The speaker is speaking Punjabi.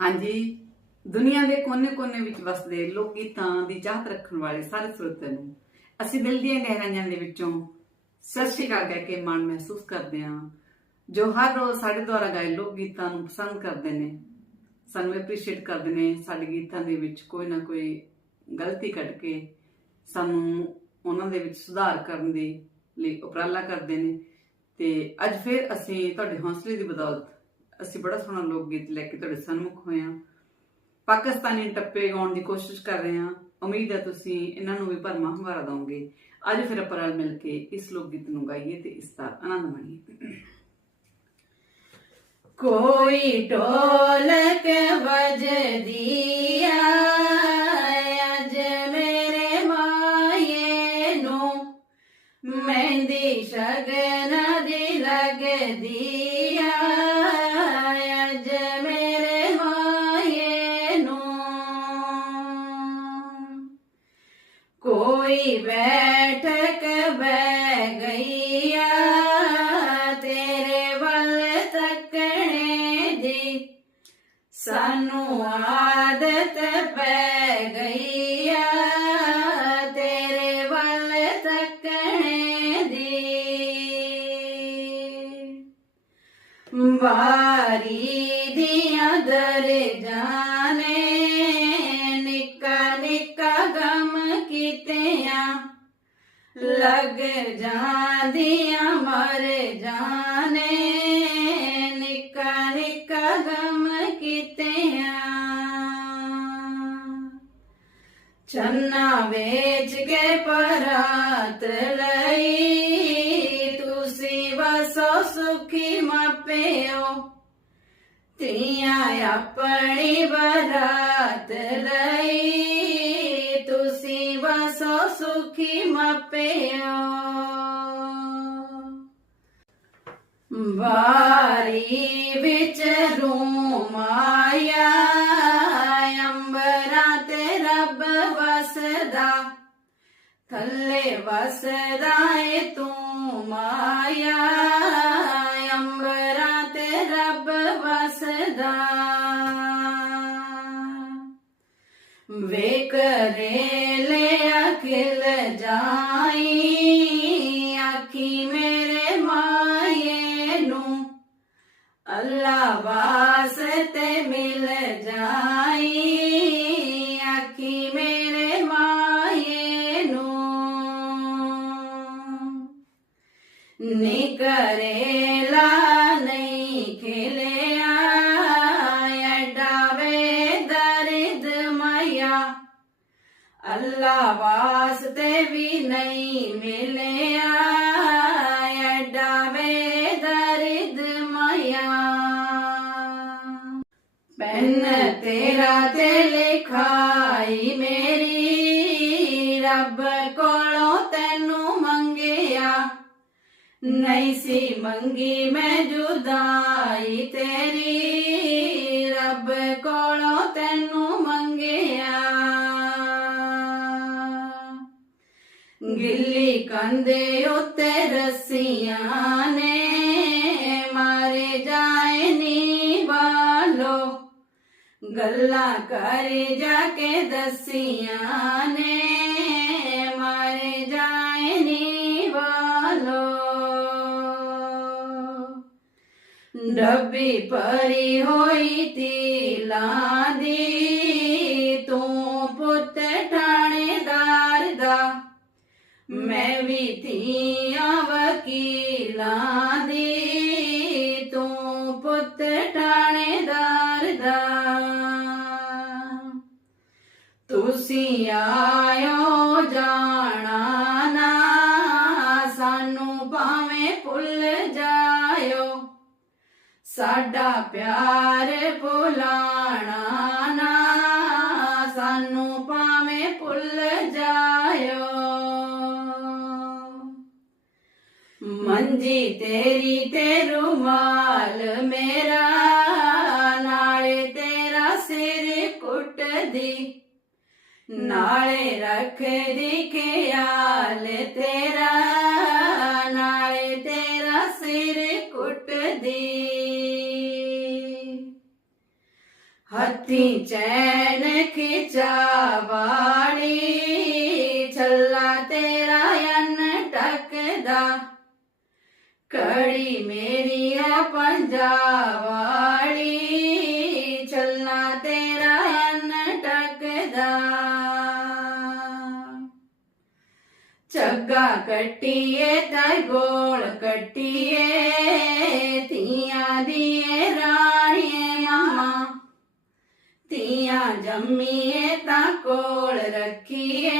ਹਾਂਜੀ, ਦੁਨੀਆ ਦੇ ਕੋਨੇ-ਕੋਨੇ ਵਿੱਚ ਵਸਦੇ ਲੋਕ ਗੀਤਾਂ ਦੀ ਚਾਹਤ ਰੱਖਣ ਵਾਲੇ ਸਾਰੇ ਸਰੋਤਿਆਂ ਨੂੰ। ਅਸੀਂ ਦਿਲ ਦੀਆਂ ਗਹਿਰਾਈਆਂ ਦੇ ਵਿੱਚੋਂ ਸਤਿ ਸ਼੍ਰੀ ਅਕਾਲ ਕਹਿ ਕੇ ਮਾਣ ਮਹਿਸੂਸ ਕਰਦੇ ਹਾਂ, ਜੋ ਹਰ ਰੋਜ਼ ਸਾਡੇ ਦੁਆਰਾ ਗਾਏ ਲੋਕ ਗੀਤਾਂ ਨੂੰ ਪਸੰਦ ਕਰਦੇ ਨੇ। ਸਾਨੂੰ ਐਪਰੀਸ਼ੀਏਟ ਕਰਦੇ ਨੇ ਸਾਡੇ ਗੀਤਾਂ ਦੇ ਵਿੱਚ ਕੋਈ ਨਾ ਕੋਈ ਗਲਤੀ ਕੱਢ ਕੇ ਸਾਨੂੰ ਉਹਨਾਂ ਦੇ ਵਿੱਚ ਸੁਧਾਰ ਕਰਨ ਦੇ ਲਈ ਉਪਰਾਲਾ ਕਰਦੇ ਨੇ। ਤੇ ਅੱਜ ਫਿਰ ਅਸੀਂ ਤੁਹਾਡੇ ਹੌਸਲੇ ਦੀ ਬਦੌਲਤ ਅਸੀਂ ਬੜਾ ਸੋਹਣਾ ਲੋਕ ਗੀਤ ਲੈ ਕੇ ਤੁਹਾਡੇ ਸਨਮੁਖ ਹੋਏ ਹਾਂ। ਪਾਕਿਸਤਾਨੀ ਟੱਪੇ ਗਾਉਣ ਦੀ ਕੋਸ਼ਿਸ਼ ਕਰ ਰਹੇ ਹਾਂ। ਉਮੀਦ ਹੈ ਤੁਸੀਂ ਇਹਨਾਂ ਨੂੰ ਵੀ ਭਰਮਾ ਹੁੰਗਾਰਾ ਦਿਓਗੇ। ਅੱਜ ਫਿਰ ਆਪਾਂ ਰਲ ਮਿਲ ਕੇ ਇਸ ਲੋਕ ਗੀਤ ਨੂੰ ਗਾਈਏ ਤੇ ਇਸ ਦਾ ਆਨੰਦ ਮਾਣੀਏ। ਕੋਈ ਢੋਲਕ ਵਜਦੀ ਅੱਜ ਮੇਰੇ ਮਾਏ ਨੂੰ। ਮਹਿੰਦੀ ਸ਼ਗਨ ਦੀ ਲੱਗਦੀ ਆ। ਕੋਈ ਬੈਠਕ ਬਹਿ ਗਈਆ ਤੇਰੇ ਵੱਲ ਤੱਕਣੇ ਦੀ। ਸਾਨੂੰ ਆਦਤ ਪੈ ਗਈਆ ਤੇਰੇ ਵੱਲ ਤੱਕਣੇ ਦੀ। ਵਾਰੀ ਕੀਤਿਆਂ ਲੱਗ ਜਾਂਦੀਆਂ ਮਰ ਜਾਣੇ। ਨਿੱਕਾ ਨਿੱਕਾ ਗਮ ਕੀਤਿਆਂ। ਚੰਨਾ ਵੇਚ ਕੇ ਪਰਾਤ ਲਈ, ਤੁਸੀਂ ਵਸੋ ਸੁਖੀ ਮਾਪਿਓ। ਤੀਆਂ ਆਪਣੀ ਬਰਾਤ ਲਈ ਸੁਖੀ ਮਪਿਆ ਵਾਰੀ ਵਿੱਚ ਰੂਮ ਆਇਆ, ਅੰਬਰਾਂ ਤੇ ਰੱਬ ਵਸਦਾ। ਥੱਲੇ ਵਸਦਾ ਏ ਤੂੰ ਮਾਇਆ ਅੰਬਰਾਂ ਤੇ ਰੱਬ ਵਸਦਾ। ਵੇ ਨੀ ਕਰੇਲਾ ਨਹੀਂ ਖਿਲਿਆ ਐਡਾਵੇ ਦਰਦ ਮਾਇਆ। ਅੱਲਾ ਵਾਸਤੇ ਵੀ ਨਹੀਂ ਮਿਲਿਆ ਐਡਾਵੇ ਦਰਦ ਮਾਇਆ। ਪੈਨ ਤੇਰਾ ਤੇ ਨਹੀਂ ਸੀ ਮੰਗੀ ਮੈਂ ਜੁਦਾਈ ਤੇਰੀ, ਰੱਬ ਕੋਲੋਂ ਤੈਨੂੰ ਮੰਗਿਆ। ਗਿੱਲੀ ਕੰਦੇ ਉੱਤੇ ਰਸੀਆਂ ਨੇ ਮਾਰੇ ਜਾਏ ਨੀ ਵਾਲੋ ਗੱਲਾਂ ਕਰ ਜਾ ਕੇ ਦਸੀਆਂ ਨੇ ਡੱਬੀ ਭਰੀ ਹੋਈ ਤੀਲਾਂ ਦੀ ਤੂੰ ਪੁੱਤ ਠਾਣੇਦਾਰ ਦਾ। ਮੈਂ ਵੀ ਧੀਆਂ ਵਕੀਲਾਂ ਦੀ ਤੂੰ ਪੁੱਤ ਠਾਣੇਦਾਰ ਦਾ। ਤੁਸੀਂ ਆਇਓ ਜਾਣਾ ਸਾਡਾ ਪਿਆਰ ਭੁਲਾਣਾ ਨਾ, ਸਾਨੂੰ ਭਾਵੇਂ ਭੁੱਲ ਜਾਇਓ। ਮੰਜੀ ਤੇਰੀ ਤੇ ਰੁਮਾਲ ਮੇਰਾ, ਨਾਲੇ ਤੇਰਾ ਸਿਰ ਕੁੱਟਦੀ। ਨਾਲੇ ਰੱਖਦੀ ਖਿਆਲ ਤੇਰਾ, ਨਾਲੇ ਤੇਰਾ ਸਿਰ ਕੁੱਟਦੀ। ਹੱਥੀ ਚੈਨ ਖਿਚਾ ਵਾਲੀ ਛੱਲਾ ਤੇਰਾ ਅੰਨ ਟਕਦਾ ਕੜੀ ਮੇਰੀ ਆ ਪੰਜਾ ਵਾਲੀ ਛੱਲਾ ਤੇਰਾ ਅੰਨ ਟਕਦਾ ਚੱਗਾ ਕੱਟੀਏ ਤਾਂ ਗੋਲ ਕੱਟੀਏ ਤੀਆਂ ਦੀਏ ਤੀਆਂ ਜੰਮੀਏ ਤਾਂ ਕੋਲ ਰੱਖੀਏ